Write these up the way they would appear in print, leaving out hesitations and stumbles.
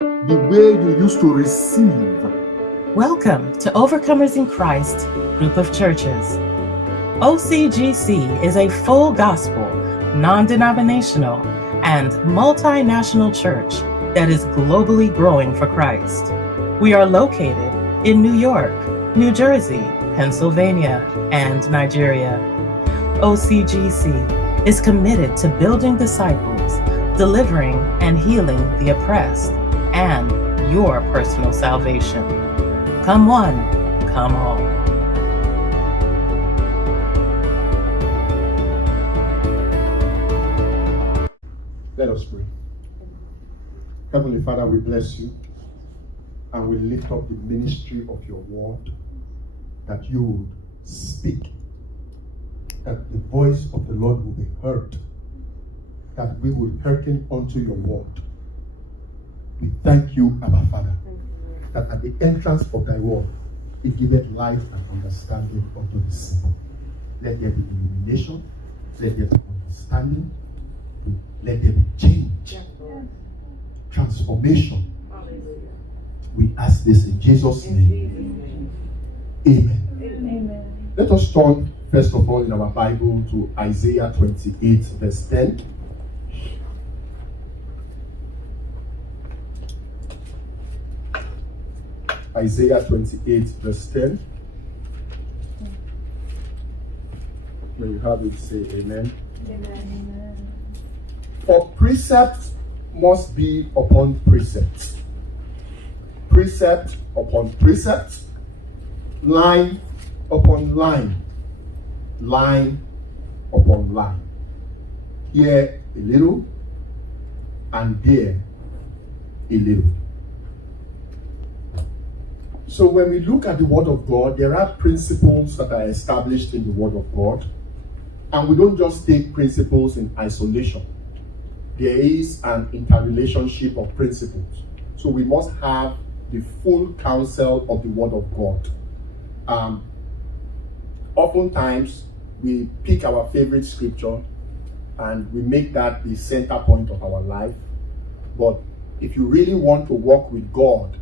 the way you used to receive. Welcome to Overcomers in Christ Group of Churches. OCGC is a full gospel, non denominational, and multinational church that is globally growing for Christ. We are located in New York, New Jersey, Pennsylvania, and Nigeria. OCGC is committed to building disciples, delivering and healing the oppressed, and your personal salvation. Come one, come all. Let us pray. Heavenly Father, we bless you and we lift up the ministry of your word, that you would speak, that the voice of the Lord will be heard, that we will hearken unto your word. We thank you, Abba Father, that at the entrance of thy word, it giveth light and understanding unto the simple. Let there be illumination, let there be understanding, let there be change, transformation. We ask this in Jesus' name. Amen. Let us turn, first of all, in our Bible to Isaiah 28, verse 10. Isaiah 28, verse 10. When you have it, say amen. Amen. For precept must be upon precept, precept upon precept, line upon line, line upon line. Here a little, and there a little. So when we look at the Word of God, there are principles that are established in the Word of God, and we don't just take principles in isolation. There is an interrelationship of principles. So we must have the full counsel of the Word of God. Oftentimes, we pick our favorite scripture and we make that the center point of our life. But if you really want to walk with God,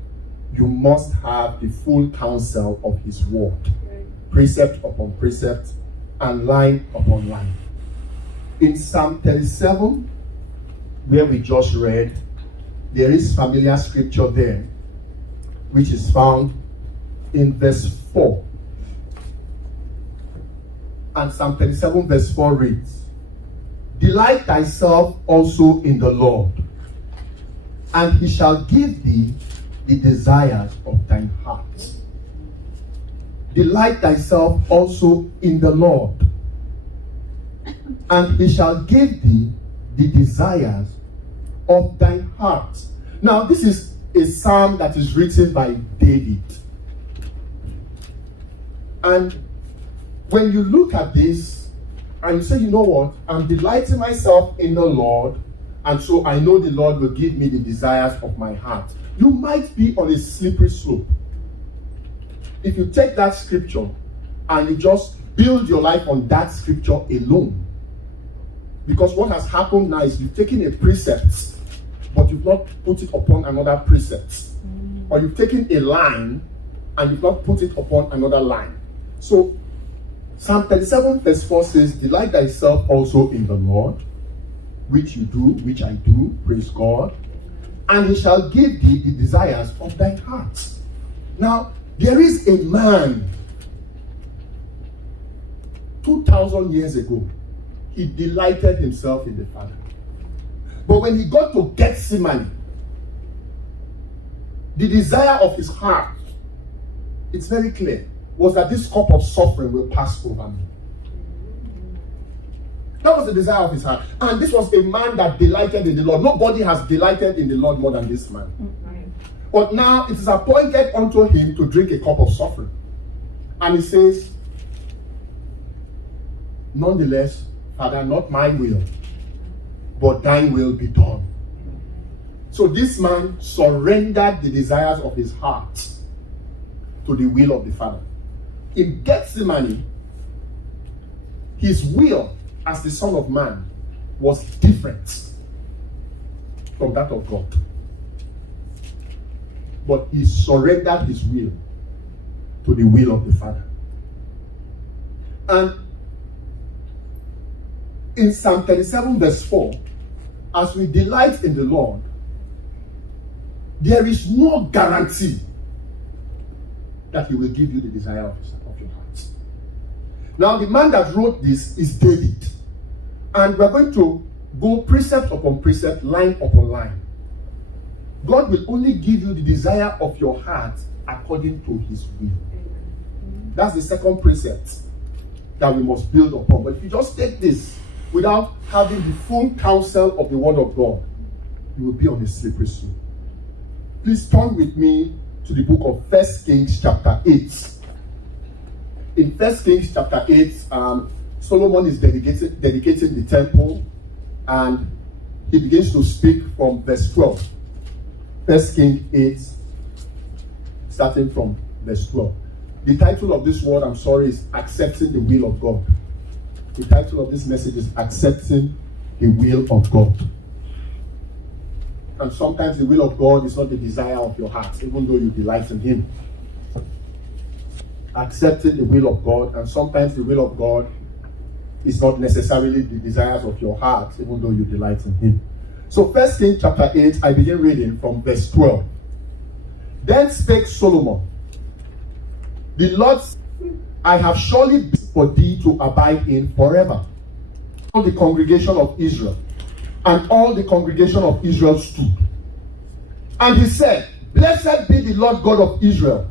you must have the full counsel of His Word. Precept upon precept and line upon line. In Psalm 37, where we just read, there is familiar scripture there, which is found in verse 4. And Psalm 37 verse 4 reads, "Delight thyself also in the Lord, and He shall give thee the desires of thine heart." Delight thyself also in the Lord, and He shall give thee the desires of thine heart. Now, this is a psalm that is written by David. And when you look at this and you say, you know what, I'm delighting myself in the Lord, and so I know the Lord will give me the desires of my heart, you might be on a slippery slope. If you take that scripture and you just build your life on that scripture alone, because what has happened now is you've taken a precept, but you've not put it upon another precept. Or you've taken a line and you've not put it upon another line. So Psalm 37 verse 4 says, "Delight thyself also in the Lord," which you do, which I do, praise God, "and He shall give thee the desires of thy heart." Now, there is a man 2,000 years ago. He delighted himself in the Father. But when he got to Gethsemane, the desire of his heart, it's very clear, was that this cup of suffering will pass over me. That was the desire of his heart. And this was a man that delighted in the Lord. Nobody has delighted in the Lord more than this man. But now it is appointed unto him to drink a cup of suffering. And he says, "Nonetheless, Father, not my will, but thine will be done." So this man surrendered the desires of his heart to the will of the Father. In Gethsemane, his will as the Son of Man was different from that of God. but he surrendered his will to the will of the Father. And in Psalm 37 verse 4, as we delight in the Lord, there is no guarantee that he will give you the desire of your heart. Now, the man that wrote this is David. And we're going to go precept upon precept, line upon line. God will only give you the desire of your heart according to his will. That's the second precept that we must build upon. But if you just take this without having the full counsel of the word of God, you will be on a slippery slope. Please turn with me to the book of 1 Kings chapter 8. In 1 Kings chapter 8, Solomon is dedicating the temple, and he begins to speak from verse 12. 1 Kings 8, starting from verse 12. The title of this word, is Accepting the Will of God. The title of this message is Accepting the Will of God. And sometimes the will of God is not the desire of your heart, even though you delight in him. Accepting the will of God, and sometimes the will of God is not necessarily the desires of your heart, even though you delight in him. So 1 Kings chapter 8, I begin reading from verse 12. Then spake Solomon, the Lord, I have surely been for thee to abide in forever. All the congregation of Israel, and all the congregation of Israel stood. And he said, Blessed be the Lord God of Israel,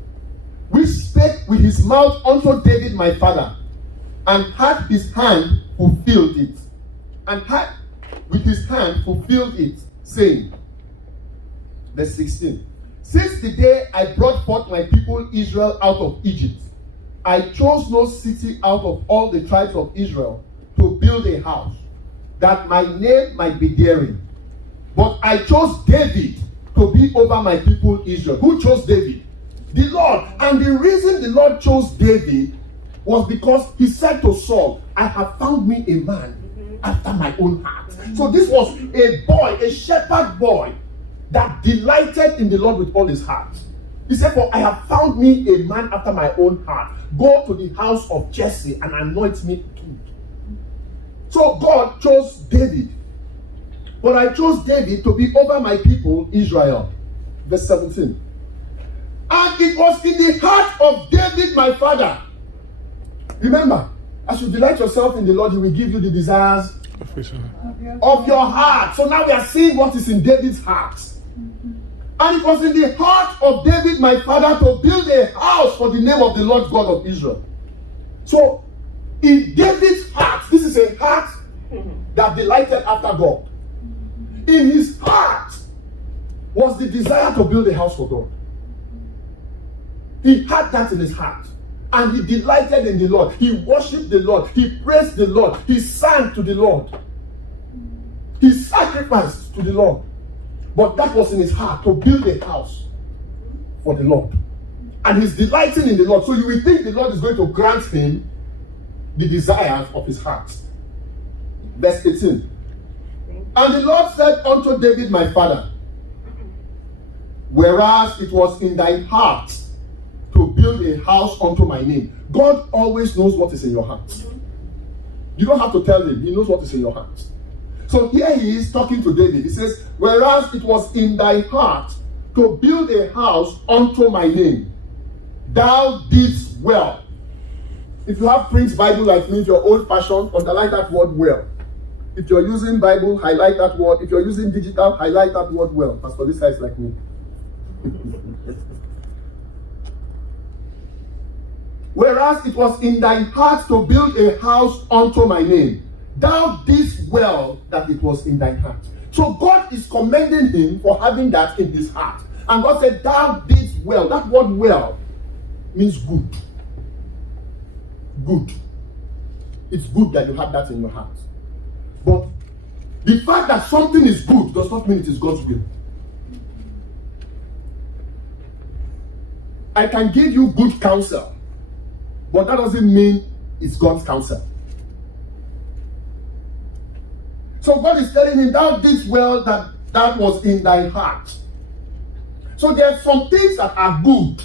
which spake with his mouth unto David my father, and had his hand fulfilled it. And had with his hand fulfilled it, saying, verse 16, Since the day I brought forth my people Israel out of Egypt, I chose no city out of all the tribes of Israel to build a house, that my name might be therein. But I chose David to be over my people Israel. Who chose David? The Lord. And the reason the Lord chose David was because he said to Saul, I have found me a man after my own heart. So this was a boy, a shepherd boy, that delighted in the Lord with all his heart. He said, For I have found me a man after my own heart. Go to the house of Jesse and anoint me king. So God chose David. But I chose David to be over my people Israel. Verse 17. And it was in the heart of David my father. Remember, as you delight yourself in the Lord, he will give you the desires of your heart. So now we are seeing what is in David's heart. And it was in the heart of David my father to build a house for the name of the Lord God of Israel. So in David's heart, this is a heart that delighted after God. In his heart was the desire to build a house for God. He had that in his heart. And he delighted in the Lord. He worshipped the Lord. He praised the Lord. He sang to the Lord. He sacrificed to the Lord. But that was in his heart, to build a house for the Lord. And he's delighting in the Lord. So you will think the Lord is going to grant him the desires of his heart. Verse 18. And the Lord said unto David my father, Whereas it was in thy heart to build a house unto my name. God always knows what is in your heart. You don't have to tell him. He knows what is in your heart. So here he is talking to David. He says, Whereas it was in thy heart to build a house unto my name, thou didst well. If you have Prince Bible like me, if you're old-fashioned, underline that word well. If you're using Bible, highlight that word. If you're using digital, highlight that word well. Pastor Lisa is like me. Whereas it was in thy heart to build a house unto my name, thou didst well that it was in thy heart. So God is commending him for having that in his heart. And God said, thou didst well. That word well means good. Good. It's good that you have that in your heart. But the fact that something is good does not mean it is God's will. I can give you good counsel, but that doesn't mean it's God's counsel. So God is telling him, thou didst well that was in thy heart. So there are some things that are good,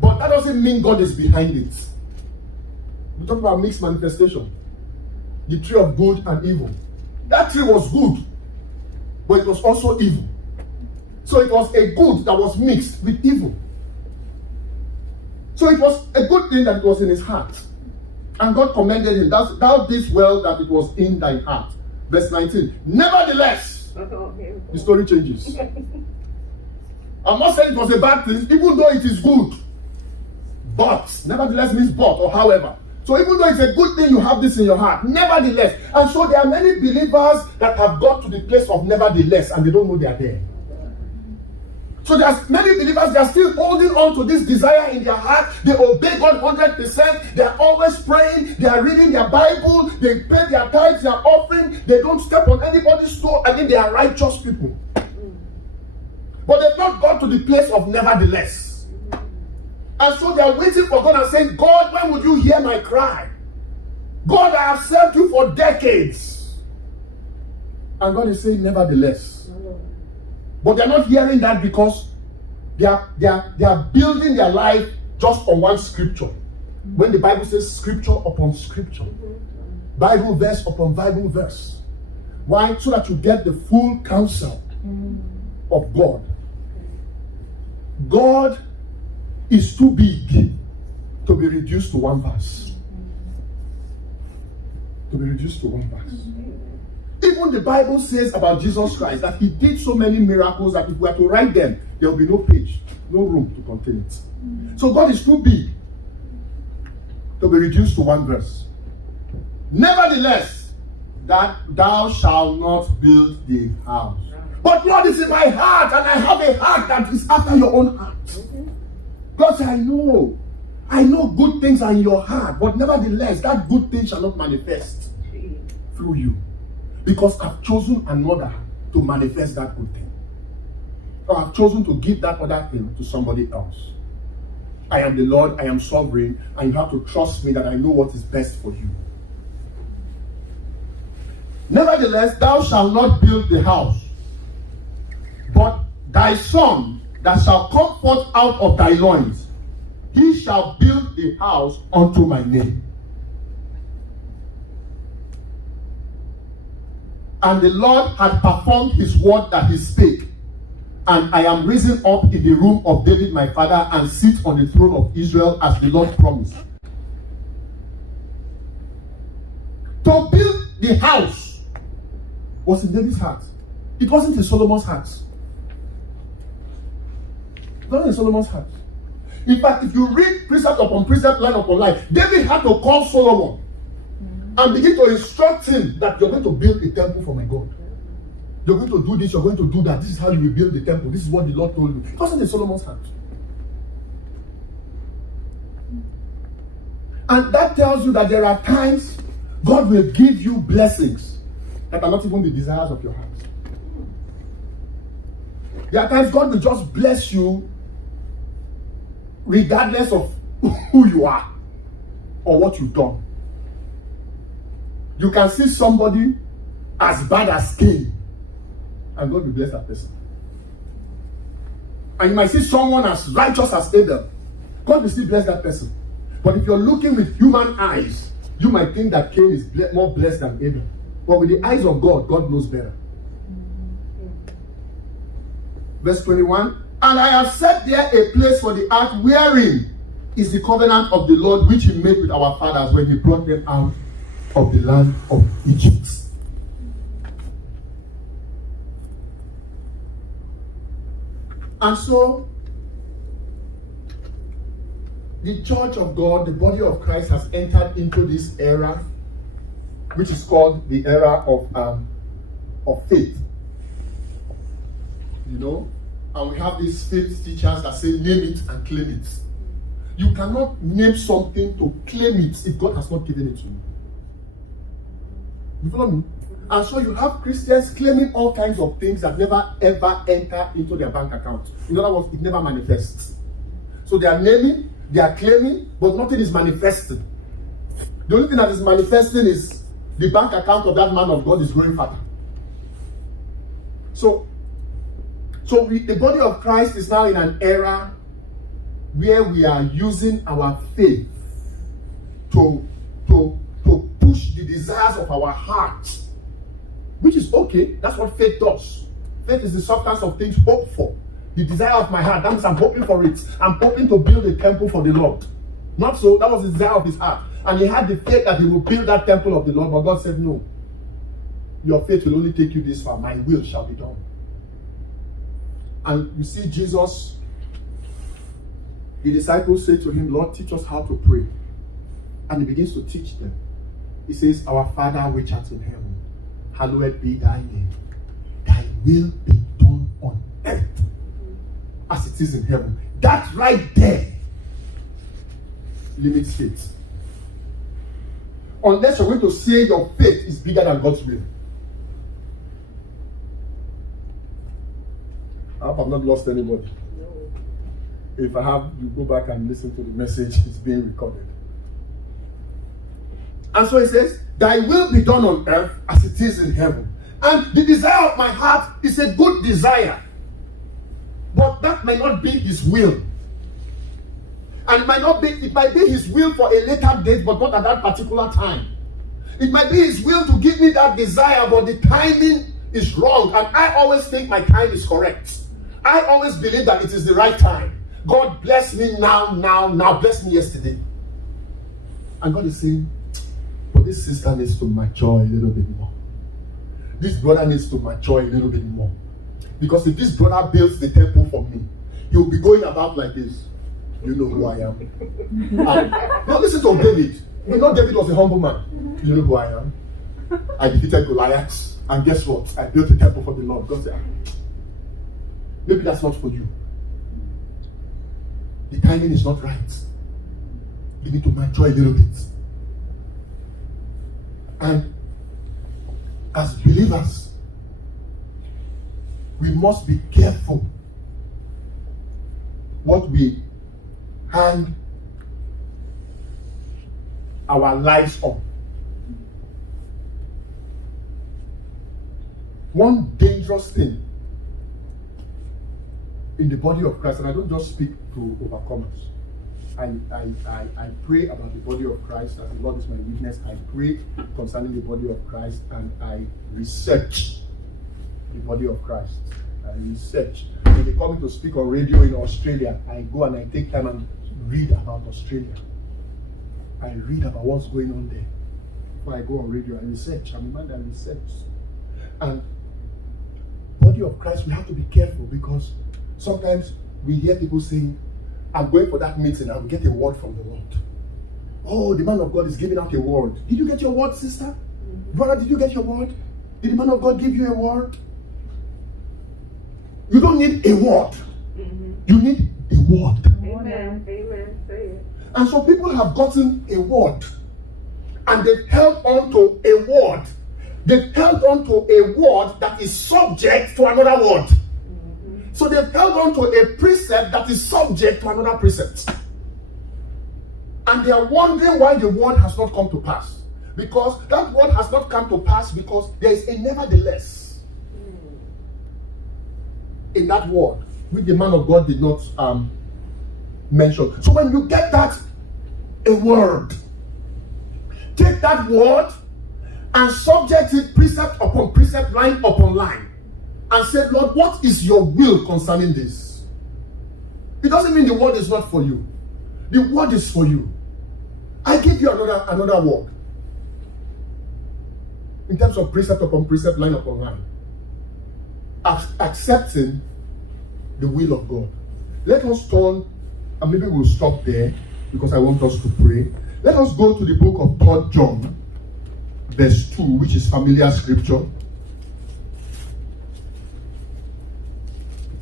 but that doesn't mean God is behind it. We talk about mixed manifestation. The tree of good and evil. That tree was good, but it was also evil. So it was a good that was mixed with evil. So it was a good thing that it was in his heart. And God commended him. Thou didst well that it was in thy heart. Verse 19. Nevertheless, the story changes. I'm not saying it was a bad thing, even though it is good. But, nevertheless means but or however. So even though it's a good thing you have this in your heart, nevertheless. And so there are many believers that have got to the place of nevertheless and they don't know they are there. So there's many believers, they are still holding on to this desire in their heart. They obey God 100%. They are always praying. They are reading their Bible. They pay their tithes, their offering. They don't step on anybody's toe. I mean, they are righteous people. But they've not got to the place of nevertheless. And so they are waiting for God and saying, God, when would you hear my cry? God, I have served you for decades. And God is saying, nevertheless. But they're not hearing that because they are building their life just on one scripture. When the Bible says scripture upon scripture, Bible verse upon Bible verse. Why? So that you get the full counsel of God. God is too big to be reduced to one verse. To be reduced to one verse. Even the Bible says about Jesus Christ that he did so many miracles that if we were to write them, there will be no page, no room to contain it. So God is too big to be reduced to one verse. Nevertheless, that thou shalt not build the house. But Lord, is in my heart, and I have a heart that is after your own heart. God said, I know good things are in your heart, but nevertheless, that good thing shall not manifest through you. Because I've chosen another to manifest that good thing. So I've chosen to give that other thing to somebody else. I am the Lord, I am sovereign, and you have to trust me that I know what is best for you. Nevertheless, thou shalt not build the house, but thy son that shall come forth out of thy loins, he shall build the house unto my name. And the Lord had performed his word that he spake. And I am risen up in the room of David my father, and sit on the throne of Israel as the Lord promised. To build the house was in David's heart. It wasn't in Solomon's heart. It wasn't in Solomon's heart. In fact, if you read precept upon precept, line upon line, David had to call Solomon and begin to instruct him that you're going to build a temple for my God. You're going to do this, you're going to do that. This is how you will build the temple. This is what the Lord told you. It wasn't in Solomon's heart. And that tells you that there are times God will give you blessings that are not even the desires of your heart. There are times God will just bless you regardless of who you are or what you've done. You can see somebody as bad as Cain, and God will bless that person. And you might see someone as righteous as Abel. God will still bless that person. But if you're looking with human eyes, you might think that Cain is more blessed than Abel. But with the eyes of God, God knows better. Verse 21. And I have set there a place for the ark, wherein is the covenant of the Lord, which he made with our fathers when he brought them out of the land of Egypt. And so, the church of God, the body of Christ, has entered into this era, which is called the era of faith. You know, and we have these faith teachers that say, name it and claim it. You cannot name something to claim it if God has not given it to you. You follow me? And so you have Christians claiming all kinds of things that never ever enter into their bank account. In other words, it never manifests. So they are naming, they are claiming, but nothing is manifesting. The only thing that is manifesting is the bank account of that man of God is growing fatter. So So the body of Christ is now in an era where we are using our faith to push the desires of our heart, which is okay. That's what faith does. Faith is the substance of things hoped for. The desire of my heart, that means I'm hoping for it. I'm hoping to build a temple for the Lord. Not so, that was the desire of his heart. And he had the faith that he will build that temple of the Lord, but God said, no. Your faith will only take you this far. My will shall be done. And you see Jesus, the disciples say to him, Lord, teach us how to pray. And he begins to teach them. He says, Our Father which art in heaven, hallowed be thy name. Thy will be done on earth as it is in heaven. That right there limits faith. Unless you're going to say your faith is bigger than God's will. I hope I've not lost anybody. No. If I have, you go back and listen to the message. It's being recorded. And so he says, Thy will be done on earth as it is in heaven. And the desire of my heart is a good desire. But that may not be his will. And it might be his will for a later date, but not at that particular time. It might be his will to give me that desire, but the timing is wrong. And I always think my time is correct. I always believe that it is the right time. God bless me now, bless me yesterday. And God is saying, but this sister needs to mature a little bit more. This brother needs to mature a little bit more. Because if this brother builds the temple for me, he will be going about like this. You know who I am. Now listen to David. You know David was a humble man. You know who I am. I defeated Goliath. And guess what? I built a temple for the Lord. God said, maybe that's not for you. The timing is not right. You need to mature a little bit. And as believers, we must be careful what we hang our lives on. One dangerous thing in the body of Christ, and I don't just speak to overcomers. I pray about the body of Christ, as the Lord is my witness. I pray concerning the body of Christ, and I research the body of Christ. I research. When they call me to speak on radio in Australia, I go and I take time and read about Australia. I read about what's going on there. Before I go on radio, I research. I'm a man that researches. And body of Christ, we have to be careful, because sometimes we hear people saying, I'm going for that meeting, I'll get a word from the Lord. Oh, the man of God is giving out a word. Did you get your word, sister? Mm-hmm. Brother, did you get your word? Did the man of God give you a word? You don't need a word. Mm-hmm. You need a word. Amen. Amen. Say it. And so people have gotten a word, and they've held on to a word. They've held on to a word that is subject to another word. So they've held on to a precept that is subject to another precept. And they are wondering why the word has not come to pass. Because that word has not come to pass because there is a nevertheless in that word, which the man of God did not mention. So when you get that, a word, take that word and subject it precept upon precept, line upon line. And said, Lord, what is your will concerning this? It doesn't mean the word is not for you. The word is for you. I give you another word. In terms of precept upon precept, line upon line. Accepting the will of God. Let us turn, and maybe we'll stop there, because I want us to pray. Let us go to the book of 3 John, verse 2, which is familiar scripture.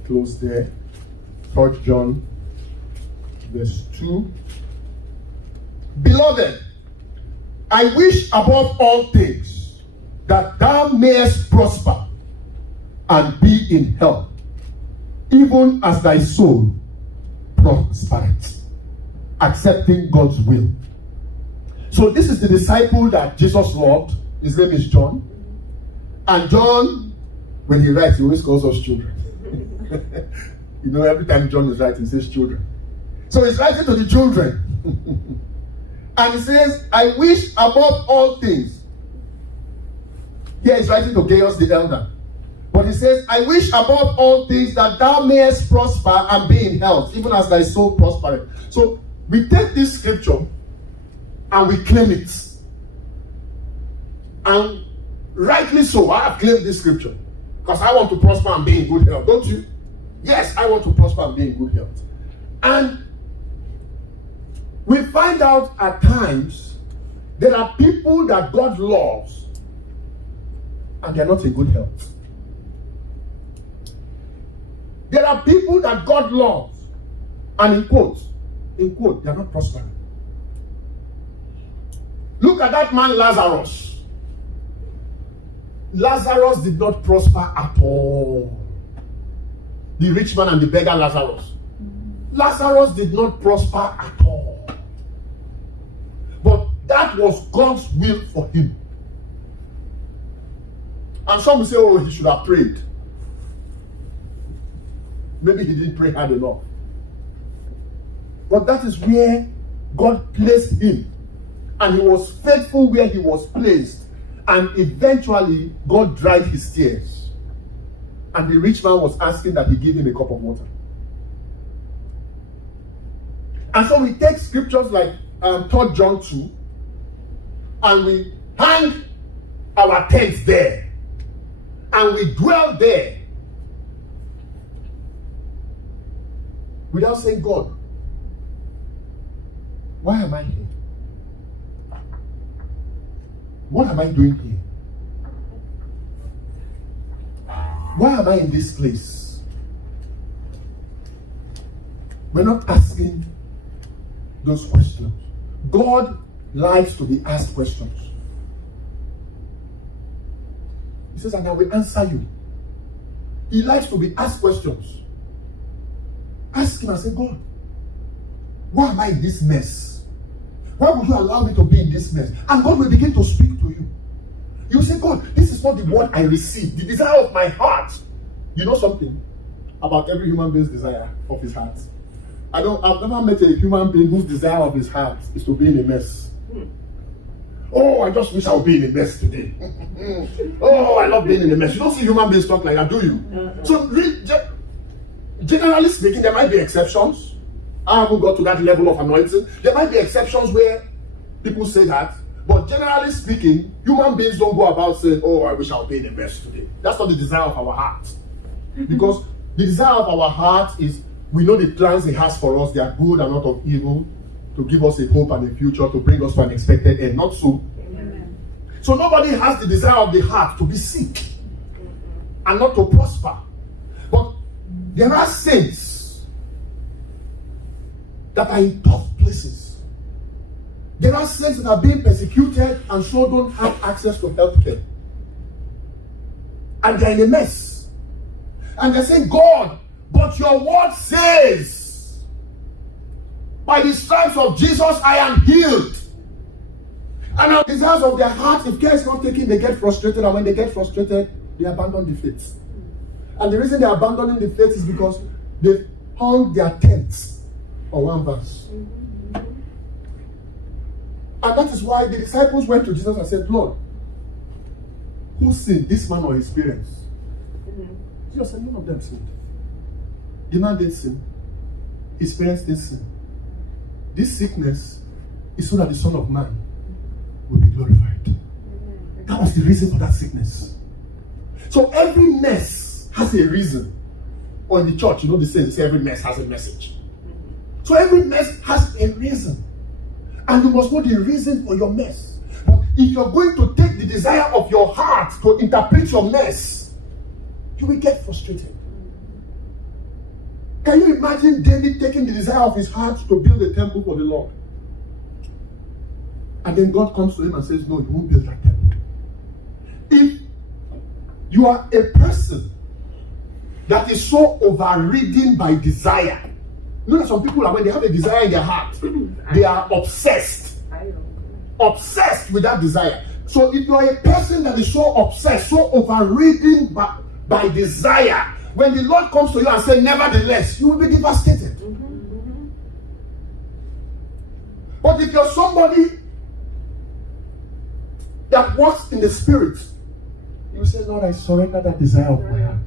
Close there. 3 John, verse 2. Beloved, I wish above all things that thou mayest prosper and be in health, even as thy soul prospereth, accepting God's will. So this is the disciple that Jesus loved. His name is John. And John, when he writes, he always calls us children. You know, every time John is writing, he says children. So he's writing to the children. And he says, I wish above all things. Here he's writing to Gaius the elder. But he says, I wish above all things that thou mayest prosper and be in health, even as thy soul prospereth. So we take this scripture and we claim it. And rightly so, I have claimed this scripture. Because I want to prosper and be in good health, don't you? Yes, I want to prosper and be in good health. And we find out at times there are people that God loves and they are not in good health. There are people that God loves and in quote, they are not prospering. Look at that man Lazarus. Lazarus did not prosper at all. The rich man and the beggar Lazarus. Lazarus did not prosper at all. But that was God's will for him. And some will say, oh, he should have prayed. Maybe he didn't pray hard enough. But that is where God placed him. And he was faithful where he was placed. And eventually, God dried his tears. And the rich man was asking that he give him a cup of water. And so we take scriptures like 3 John 2, and we hang our tents there. And we dwell there. Without saying, God, why am I here? What am I doing here? Why am I in this place? We're not asking those questions. God likes to be asked questions. He says, and I will answer you. He likes to be asked questions. Ask him and say, God, why am I in this mess? Why would you allow me to be in this mess? And God will begin to speak to you. You say, God, this is not the word I received, the desire of my heart. You know something about every human being's desire of his heart? I've never met a human being whose desire of his heart is to be in a mess. Oh, I just wish I would be in a mess today. Oh, I love being in a mess. You don't see human beings talk like that, do you? So, generally speaking, there might be exceptions. I haven't got to that level of anointing. There might be exceptions where people say that. But generally speaking, human beings don't go about saying, oh, I wish I would be in a mess today. That's not the desire of our heart. Because the desire of our heart is, we know the plans he has for us, they are good and not of evil, to give us a hope and a future, to bring us to an expected end. Not so. Amen. So nobody has the desire of the heart to be sick and not to prosper. But there are saints that are in tough places. There are saints that are being persecuted and so don't have access to health care. And they're in a mess. And they're saying, God, but your word says, by the stripes of Jesus I am healed. And on the desires of their heart, if care is not taken, they get frustrated. And when they get frustrated, they abandon the faith. And the reason they're abandoning the faith is because they hung their tents on one verse. And that is why the disciples went to Jesus and said, Lord, who sinned, this man or his parents? Jesus said, none of them sinned. The man did sin. His parents did sin. This sickness is so that the Son of Man will be glorified. That was the reason for that sickness. So every mess has a reason. Or in the church, you know the saying, they say every mess has a message. So every mess has a reason. And you must know the reason for your mess. But if you're going to take the desire of your heart to interpret your mess, you will get frustrated. Can you imagine David taking the desire of his heart to build a temple for the Lord? And then God comes to him and says, no, you won't build that temple. If you are a person that is so overridden by desire, you know that some people, when they have a desire in their heart, they are obsessed with that desire. So if you are a person that is so obsessed, so overridden by desire, When the Lord comes to you and says, nevertheless, you will be devastated. But if you're somebody that walks in the Spirit, you say, Lord, I surrender that desire of my heart.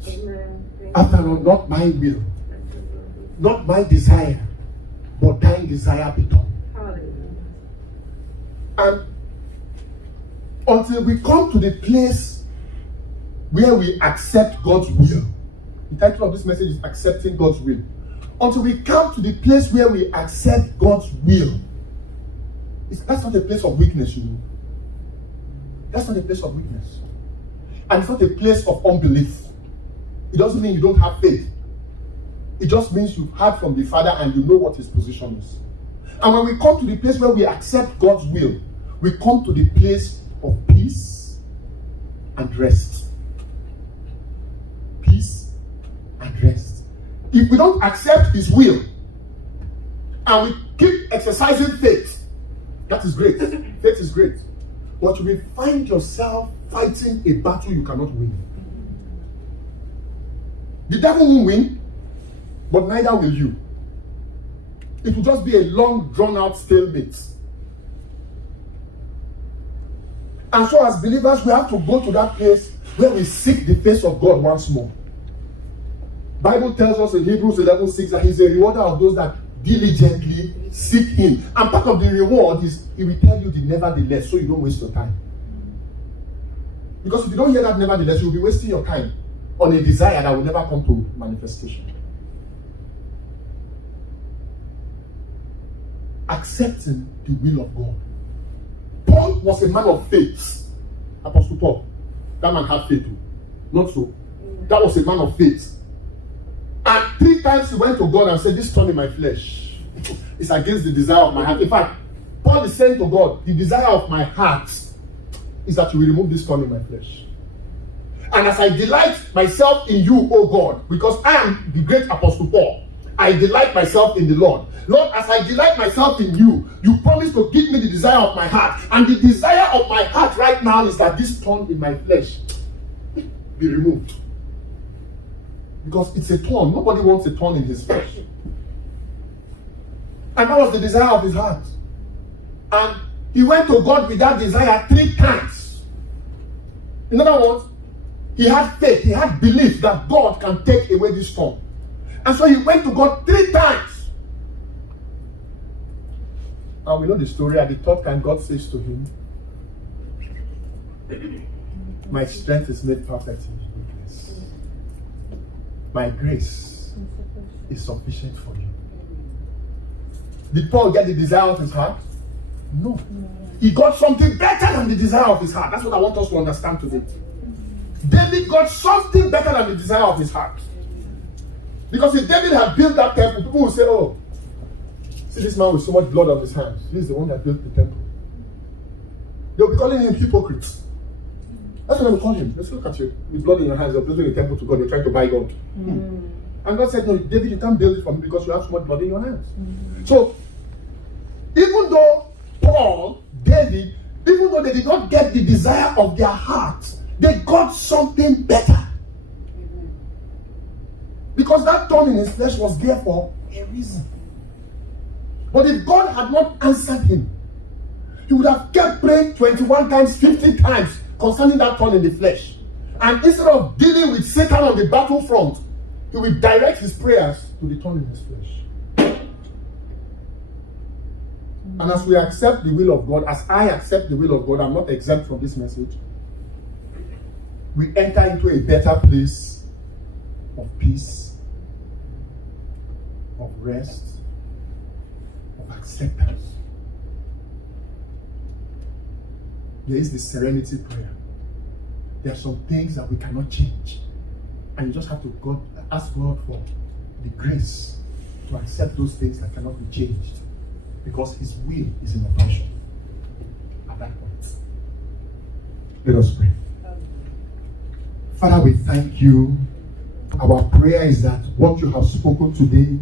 After all, not my will, not my desire, but thine desire be done. And until we come to the place where we accept God's will, the title of this message is Accepting God's Will. Until we come to the place where we accept God's will, that's not a place of weakness, you know. That's not a place of weakness. And it's not a place of unbelief. It doesn't mean you don't have faith. It just means you've heard from the Father and you know what his position is. And when we come to the place where we accept God's will, we come to the place of peace and rest. Peace and rest. If we don't accept his will and we keep exercising faith, that is great. Faith is great. But you will find yourself fighting a battle you cannot win. The devil won't win, but neither will you. It will just be a long, drawn-out stalemate. And so as believers, we have to go to that place where we seek the face of God once more. Bible tells us in Hebrews 11:6 that he's a rewarder of those that diligently seek him. And part of the reward is he will tell you the nevertheless, so you don't waste your time. Because if you don't hear that nevertheless, you'll be wasting your time on a desire that will never come to manifestation. Accepting the will of God. Paul was a man of faith. Apostle Paul. That man had faith too. Not so. That was a man of faith. And 3 times he went to God and said, this thorn in my flesh is against the desire of my heart. In fact, Paul is saying to God, the desire of my heart is that you will remove this thorn in my flesh. And as I delight myself in you, O God, because I am the great Apostle Paul, I delight myself in the Lord. Lord, as I delight myself in you, you promise to give me the desire of my heart. And the desire of my heart right now is that this thorn in my flesh be removed. Because it's a thorn. Nobody wants a thorn in his flesh. And that was the desire of his heart. And he went to God with that desire 3 times. In other words, he had faith, he had belief that God can take away this thorn. And so he went to God 3 times. And we know the story. At the 3rd time, God says to him, my strength is made perfect in weakness. My grace is sufficient for you. Did Paul get the desire of his heart? No. He got something better than the desire of his heart. That's what I want us to understand today. David got something better than the desire of his heart. Because if David had built that temple, people would say, oh, see this man with so much blood on his hands. He's the one that built the temple. They'll be calling him hypocrites. That's what they will call him. Let's look at you. With blood in your hands, you're building a temple to God. You're trying to buy God. And God said, no, David, you can't build it for me because you have so much blood in your hands. So, even though Paul, David, even though they did not get the desire of their hearts, they got something better. Because that thorn in his flesh was there for a reason. But if God had not answered him, he would have kept praying 21 times, 50 times concerning that thorn in the flesh. And instead of dealing with Satan on the battlefront, he will direct his prayers to the thorn in his flesh. And as we accept the will of God, as I accept the will of God, I'm not exempt from this message. We enter into a better place of peace, of rest, of acceptance. There is the serenity prayer. There are some things that we cannot change. And you just have to ask God for the grace to accept those things that cannot be changed. Because his will is in operation at that point. Let us pray. Father, we thank you. Our prayer is that what you have spoken today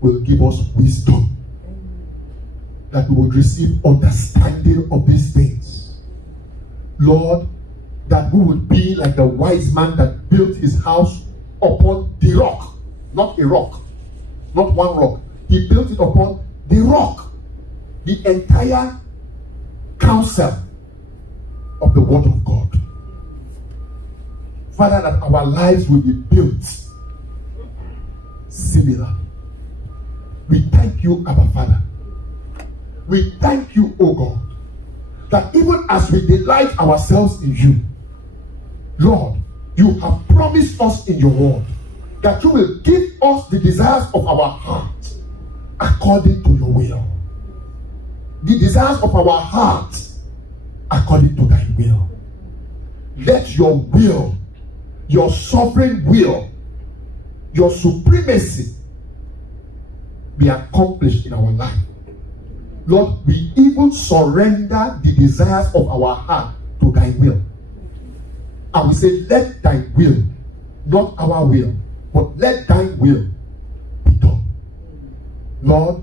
will give us wisdom. That we would receive understanding of these things. Lord, that we would be like the wise man that built his house upon the rock, not a rock, not one rock. He built it upon the rock, the entire counsel of the Word of God. Father, that our lives will be built similarly. We thank you, Abba Father. We thank you, O God, that even as we delight ourselves in you, Lord, you have promised us in your word that you will give us the desires of our heart according to your will. The desires of our heart according to thy will. Let your will, your sovereign will, your supremacy be accomplished in our life. Lord, we even surrender the desires of our heart to thy will. And we say, let thy will, not our will, but let thy will be done. Lord,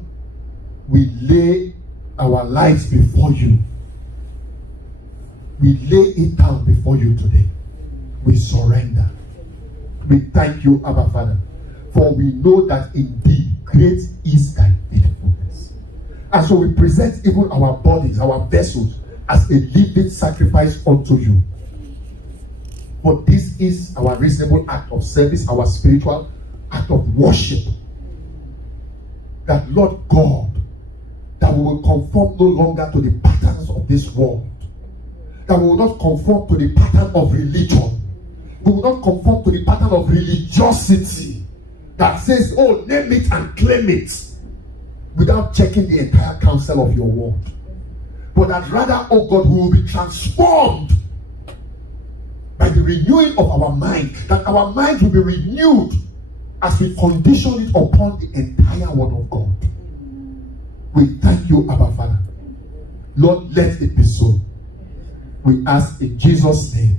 we lay our lives before you. We lay it down before you today. We surrender. We thank you, Abba Father, for we know that indeed great is thy faithfulness. And so we present even our bodies, our vessels, as a living sacrifice unto you. For this is our reasonable act of service, our spiritual act of worship. That, Lord God, that we will conform no longer to the patterns of this world. That we will not conform to the pattern of religion. We will not conform to the pattern of religiosity that says, oh, name it and claim it, without checking the entire counsel of your word. But that rather, oh God, we will be transformed by the renewing of our mind, that our mind will be renewed as we condition it upon the entire word of God. We thank you, Abba Father. Lord, let it be so. We ask in Jesus' name.